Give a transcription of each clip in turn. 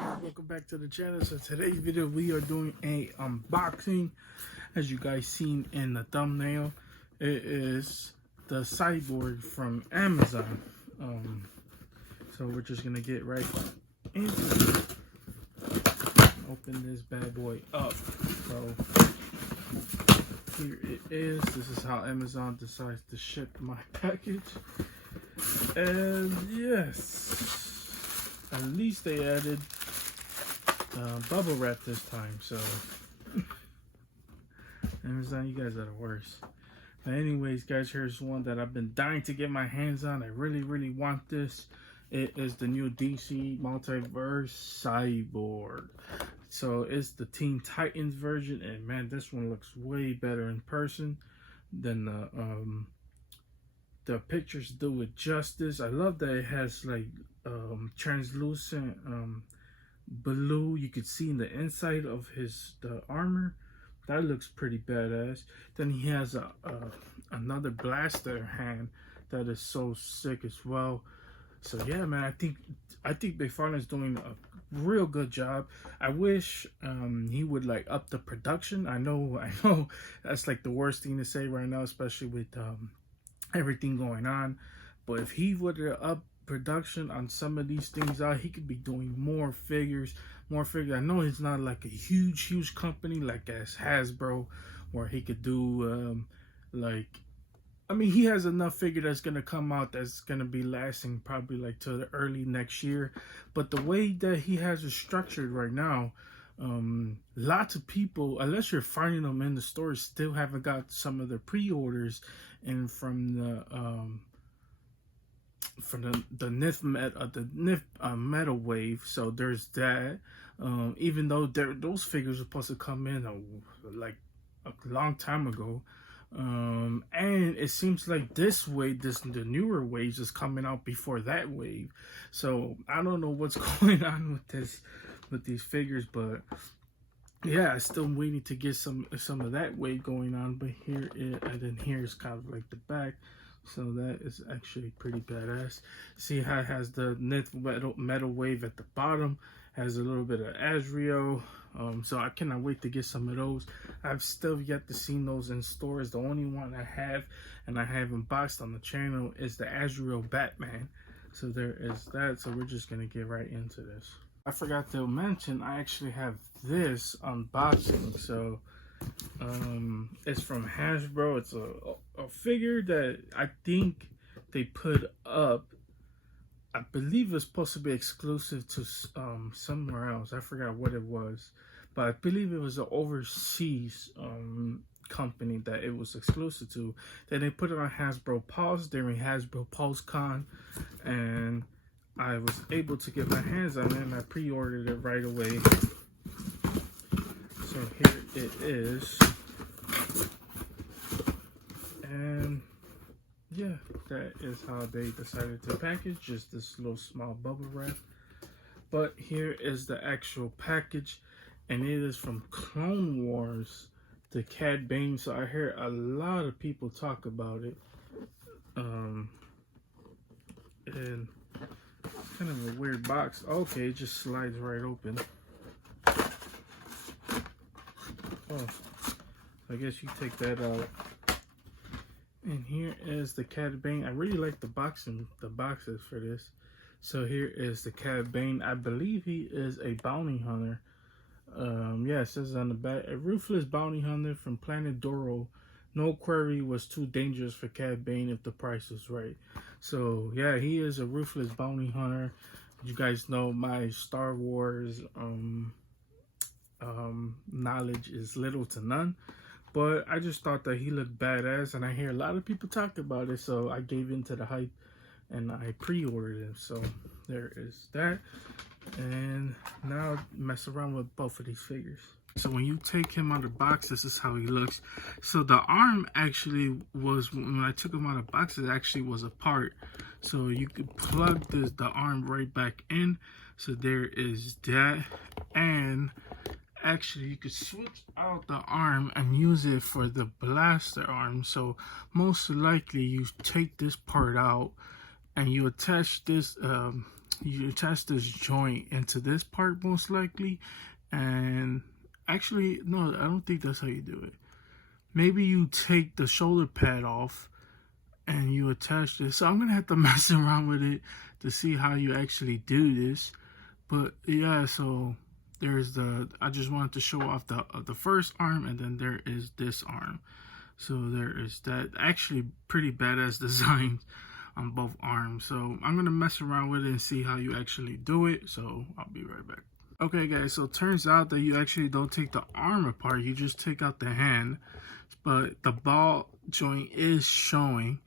Welcome back to the channel. So today's video we are doing a unboxing. As you guys seen in the thumbnail, it is the Cyborg from Amazon. So we're just gonna get right into it. Open this bad boy up. So here it is. This is how Amazon decides to ship my package. And yes, at least they added bubble wrap this time. So Amazon, you guys are the worst. But anyways, guys, here's one that I've been dying to get my hands on. I really want this. It is the new DC Multiverse Cyborg. So it's the Teen Titans version, and man, this one looks way better in person than the pictures do it justice. I love that it has like translucent blue. You could see in the inside of the armor. That looks pretty badass. Then he has another blaster hand that is so sick as well. So yeah, man, I think McFarlane is doing a real good job. I wish he would like up the production. I know that's like the worst thing to say right now, especially with everything going on. But if he would up production on some of these things out, he could be doing more figures. I know he's not like a huge company like as Hasbro, where he could do he has enough figure that's gonna come out that's gonna be lasting probably like to the early next year. But the way that he has it structured right now, lots of people, unless you're finding them in the stores, still haven't got some of the pre-orders and from the NIF metal wave. So there's that. Even though those figures were supposed to come in like a long time ago, and it seems like the newer waves is coming out before that wave. So I don't know what's going on with these figures, but yeah, I'm still waiting to get some of that wave going on. But and then here's kind of like the back. So that is actually pretty badass. See how it has the metal wave at the bottom, has a little bit of Azrael. So I cannot wait to get some of those. I've still yet to see those in stores. The only one I have, and I have unboxed on the channel, is the Azrael Batman. So there is that. So we're just gonna get right into this. I forgot to mention, I actually have this unboxing. So it's from Hasbro. It's a figure that I think they put up. I believe it's supposed to be exclusive to somewhere else. I forgot what it was, but I believe it was an overseas company that it was exclusive to. Then they put it on Hasbro Pulse during Hasbro Pulse Con, and I was able to get my hands on it, and I pre-ordered it right away. So here it is, and yeah, that is how they decided to package, just this little small bubble wrap. But here is the actual package, and it is from Clone Wars, the Cad Bane. So I hear a lot of people talk about it, and kind of a weird box. Okay, it just slides right open. Oh, I guess you take that out. And here is the Cad Bane. I really like the boxes for this. So here is the Cad Bane. I believe he is a bounty hunter. Yeah, it says on the back, a ruthless bounty hunter from planet Doro. No query was too dangerous for Cad Bane if the price was right. So yeah, he is a ruthless bounty hunter. You guys know my Star Wars knowledge is little to none. But I just thought that he looked badass, and I hear a lot of people talk about it, so I gave in to the hype, and I pre-ordered it. So there is that, and now mess around with both of these figures. So when you take him out of the box, this is how he looks. So the arm actually was, when I took him out of the box, it actually was apart. So you could plug the arm right back in. So there is that, and actually you could switch out the arm and use it for the blaster arm. So most likely you take this part out and you attach this you attach this joint into this part most likely, and actually no, I don't think that's how you do it. Maybe you take the shoulder pad off and you attach this. So I'm gonna have to mess around with it to see how you actually do this. But yeah, so there's I just wanted to show off the first arm, and then there is this arm. So there is that. Actually pretty badass design on both arms. So I'm gonna mess around with it and see how you actually do it. So I'll be right back. Okay guys, so it turns out that you actually don't take the arm apart, you just take out the hand, but the ball joint is showing.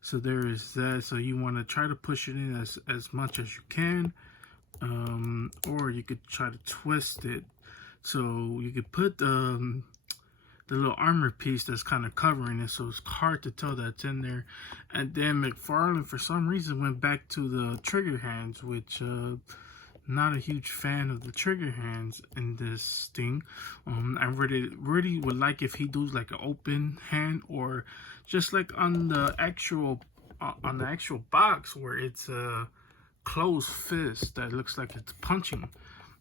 So there is that. So you want to try to push it in as much as you can, or you could try to twist it. So you could put the little armor piece that's kind of covering it, so it's hard to tell that's in there. And then McFarlane for some reason went back to the trigger hands, which not a huge fan of the trigger hands in this thing. I really would like if he does like an open hand, or just like on the actual box where it's a closed fist that looks like it's punching.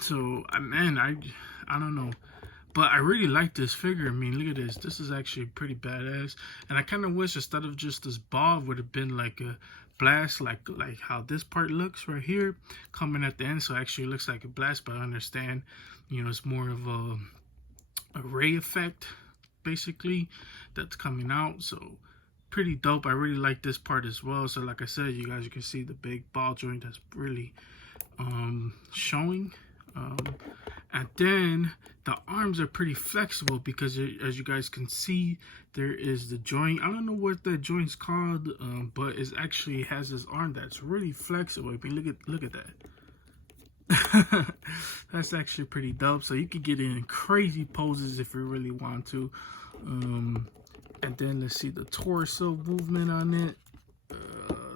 So man, I don't know, but I really like this figure. I mean, look at this. This is actually pretty badass, and I kind of wish instead of just this ball would have been like a blast, like how this part looks right here coming at the end. So it actually looks like a blast, but I understand, you know, it's more of a ray effect basically that's coming out. So pretty dope. I really like this part as well. So like I said, you can see the big ball joint that's really showing. And then the arms are pretty flexible because as you guys can see, there is the joint. I don't know what that joint's called, but it actually has this arm that's really flexible. I mean, look at that. That's actually pretty dope. So you could get in crazy poses if you really want to. And then let's see the torso movement on it.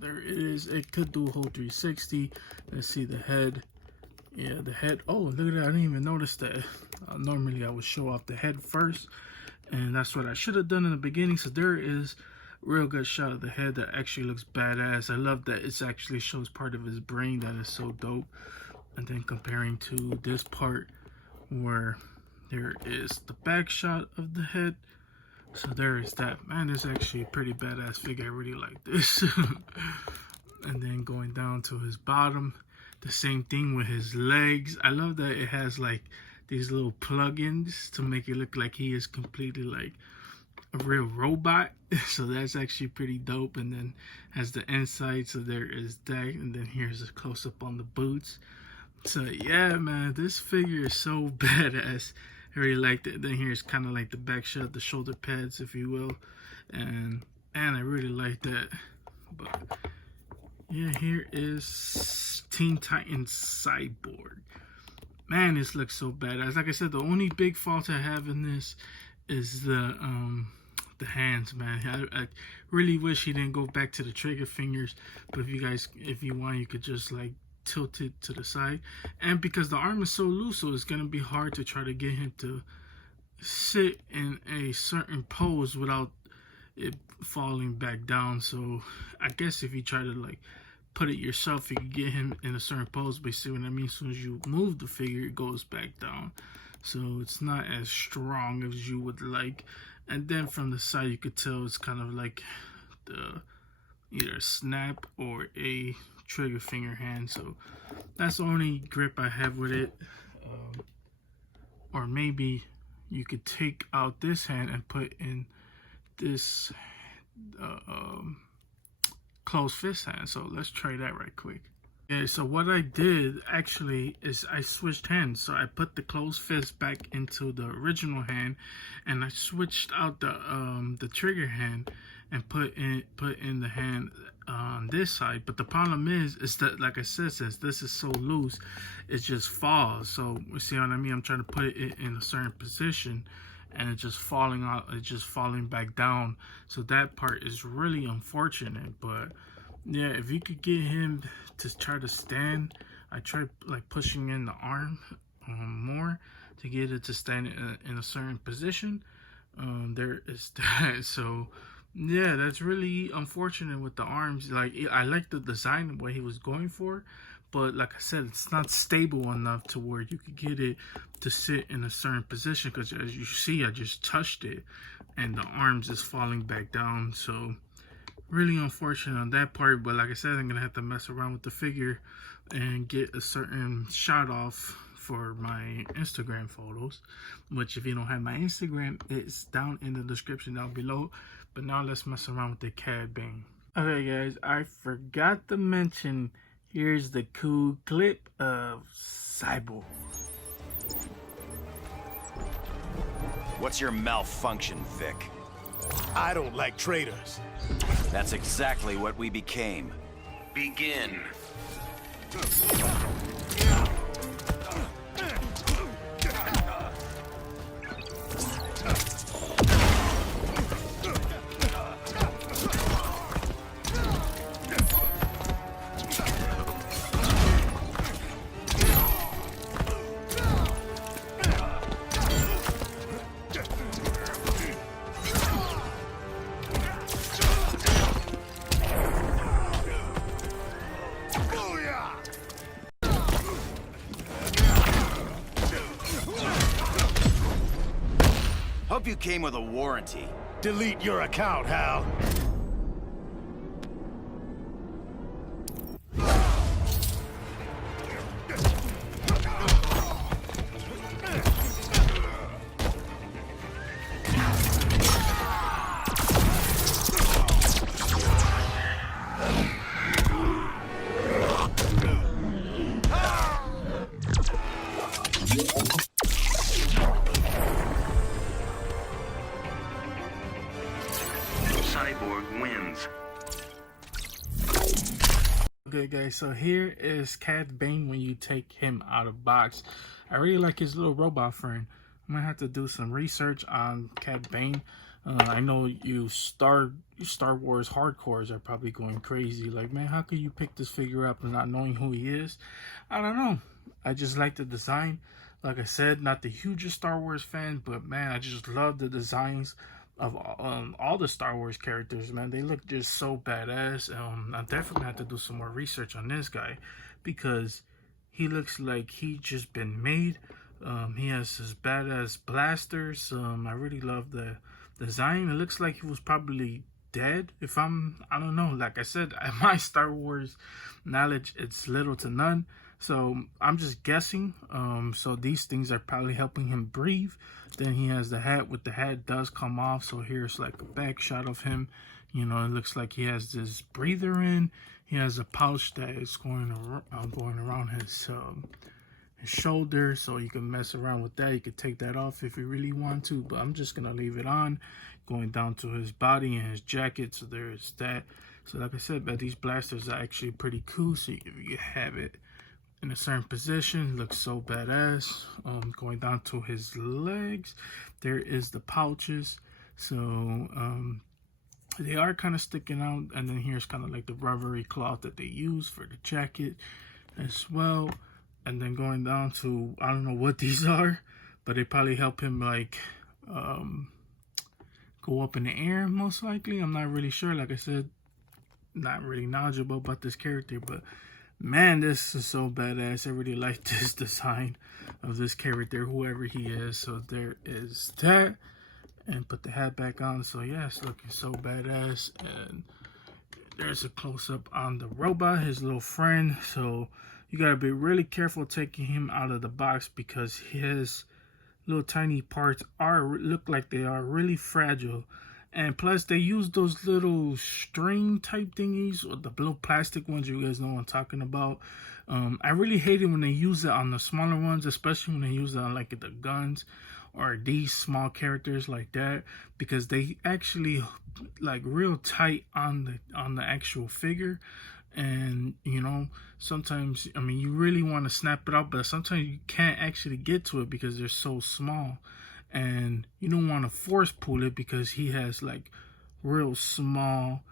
There it is. It could do a whole 360. Let's see the head. Yeah, the head. Oh, look at that. I didn't even notice that. Normally, I would show off the head first, and that's what I should have done in the beginning. So there is a real good shot of the head that actually looks badass. I love that it actually shows part of his brain. That is so dope. And then comparing to this part where there is the back shot of the head. So there is that. Man, this is actually a pretty badass figure. I really like this. And then going down to his bottom. The same thing with his legs. I love that it has like these little plugins to make it look like he is completely like a real robot. So that's actually pretty dope. And then has the inside. So there is that. And then here's a close up on the boots. So yeah, man, this figure is so badass. I really liked it. Then here's kind of like the back shot, the shoulder pads, if you will. And I really like that. But yeah, here is Teen Titans Cyborg. Man, this looks so badass. Like I said, the only big fault I have in this is the hands, man. I really wish he didn't go back to the trigger fingers. But if you want, you could just like tilt it to the side. And because the arm is so loose, so it's gonna be hard to try to get him to sit in a certain pose without it falling back down. So I guess if you try to like put it yourself, you can get him in a certain pose, but see what I mean? As soon as you move the figure, it goes back down. So it's not as strong as you would like. And then from the side, you could tell it's kind of like the either a snap or a trigger finger hand. So that's the only grip I have with it. Or maybe you could take out this hand and put in this closed fist hand. So let's try that right quick. Okay, so what I did actually is I switched hands. So I put the closed fist back into the original hand, and I switched out the trigger hand and put in the hand on this side. But the problem is that, like I said, since this is so loose, it just falls. So you see what I mean? I'm trying to put it in a certain position, and it's just falling out. It's just falling back down. So that part is really unfortunate. But yeah, if you could get him to try to stand, I tried like pushing in the arm more to get it to stand in a certain position. There is that. So yeah, that's really unfortunate with the arms. Like, I like the design of what he was going for, but like I said, it's not stable enough to where you could get it to sit in a certain position, because as you see, I just touched it and the arms is falling back down. So really unfortunate on that part, but like I said, I'm gonna have to mess around with the figure and get a certain shot off for my Instagram photos, which if you don't have my Instagram, it's down in the description down below. But now let's mess around with the Cad Bane. Okay guys, I forgot to mention, here's the cool clip of Cyborg. What's your malfunction, Vic? I don't like traitors. That's exactly what we became. Begin. Hope you came with a warranty. Delete your account, Hal. Cyborg wins. Okay guys, so here is Cad Bane when you take him out of box. I really like his little robot friend. I'm gonna have to do some research on Cad Bane. I know you Star Wars hardcores are probably going crazy. Like, man, how could you pick this figure up and not knowing who he is? I don't know. I just like the design. Like I said, not the hugest Star Wars fan, but man, I just love the designs of all the Star Wars characters, man. They look just so badass. I definitely have to do some more research on this guy, because he looks like he just been made. He has his badass blasters. I really love the design. It looks like he was probably dead. I don't know. Like I said, my Star Wars knowledge, it's little to none. So I'm just guessing. So these things are probably helping him breathe. Then he has the hat, with the hat does come off. So here's like a back shot of him. You know, it looks like he has this breather in. He has a pouch that is going around his shoulder, so you can mess around with that. You could take that off if you really want to, but I'm just gonna leave it on, going down to his body and his jacket. So there's that. So like I said, but these blasters are actually pretty cool. So you have it in a certain position, looks so badass. Going down to his legs, there is the pouches. So they are kind of sticking out, and then here's kind of like the rubbery cloth that they use for the jacket as well. And then going down to, I don't know what these are, but they probably help him like go up in the air, most likely. I'm not really sure. Like I said, not really knowledgeable about this character, but man, this is so badass. I really like this design of this character, whoever he is. So there is that. And put the hat back on. So yeah, it's looking so badass. And there's a close-up on the robot, his little friend. So you gotta be really careful taking him out of the box, because his little tiny parts look like they are really fragile. And plus, they use those little string type thingies, or the little plastic ones. You guys know what I'm talking about. I really hate it when they use it on the smaller ones, especially when they use it on like the guns or these small characters like that, because they actually like real tight on the actual figure. And you know, sometimes, I mean, you really want to snap it out, but sometimes you can't actually get to it because they're so small. And you don't want to force pull it because he has like real small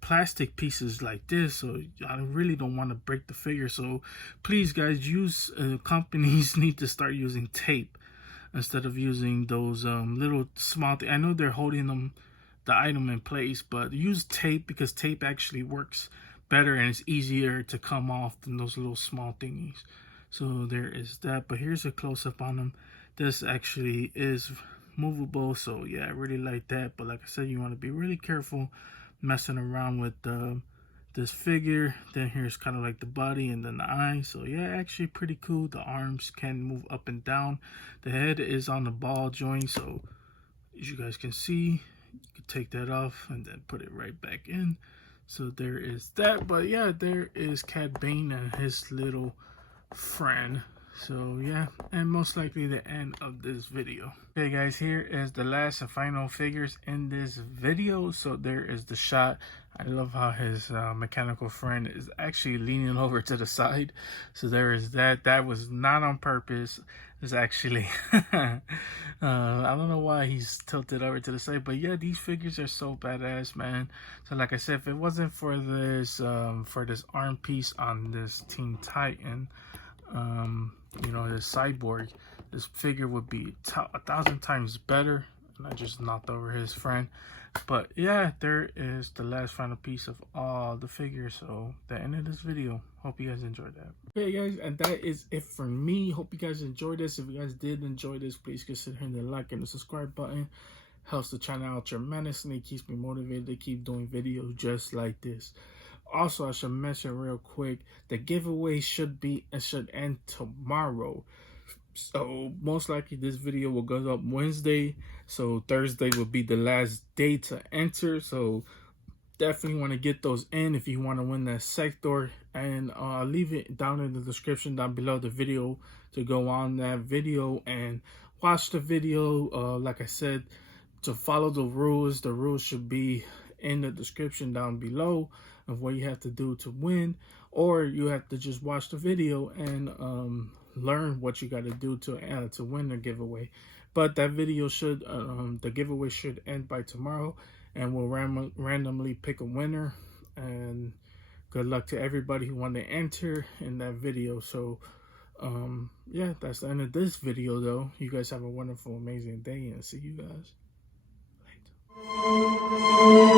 plastic pieces like this. So I really don't want to break the figure. So please guys, use companies need to start using tape instead of using those little small things. I know they're holding the item in place, but use tape, because tape actually works better and it's easier to come off than those little small thingies. So there is that. But here's a close-up on them. This actually is movable, so yeah, I really like that. But like I said, you want to be really careful messing around with this figure. Then here's kind of like the body and then the eyes. So yeah, actually pretty cool. The arms can move up and down. The head is on the ball joint, so as you guys can see, you can take that off and then put it right back in. So there is that. But yeah, there is Cad Bane and his little friend. So yeah, and most likely the end of this video. Okay guys, here is the last and final figures in this video. So there is the shot. I love how his mechanical friend is actually leaning over to the side. So there is that. That was not on purpose. It's actually I don't know why he's tilted over to the side, but yeah, these figures are so badass, man. So like I said, if it wasn't for this arm piece on this Teen Titan, you know, this cyborg, this figure would be 1,000 times better. And I just knocked over his friend. But yeah, there is the last final piece of all the figures. So the end of this video. Hope you guys enjoyed that. Okay guys, and that is it for me. Hope you guys enjoyed this. If you guys did enjoy this, please consider hitting the like and the subscribe button. Helps the channel out tremendously. Keeps me motivated to keep doing videos just like this. Also, I should mention real quick, the giveaway should end tomorrow. So most likely this video will go up Wednesday. So Thursday will be the last day to enter. So definitely want to get those in if you want to win that sector. And I'll leave it down in the description down below the video to go on that video and watch the video. Like I said, to follow the rules should be in the description down below of what you have to do to win, or you have to just watch the video and learn what you got to do to win the giveaway. But that video should the giveaway should end by tomorrow, and we'll randomly pick a winner. And good luck to everybody who wanted to enter in that video. So yeah, that's the end of this video though. You guys have a wonderful, amazing day, and see you guys later.